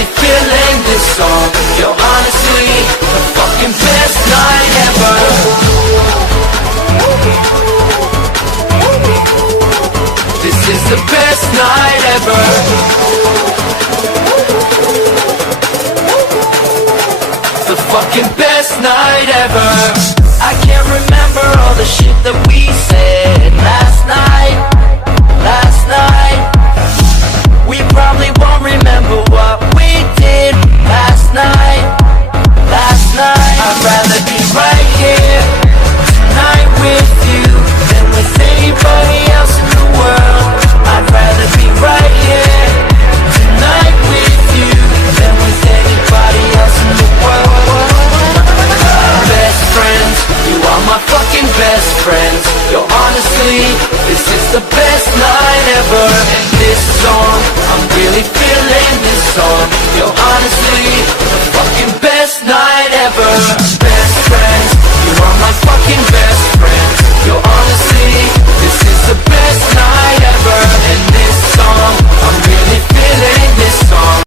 really feeling this song. You're honestly the fucking best night ever. This is the best night ever. The fucking best night ever. I can't remember all the shit that we said last night. Last night. We probably won't remember what we did last night. Last night. I'd rather be right here tonight with you than with anybody else in the world. I'd rather be right here tonight with you than with anybody else in the world. Best friends, you are my fucking best friends. Yo, honestly, this is the best night ever. And this song, I'm really feeling this song.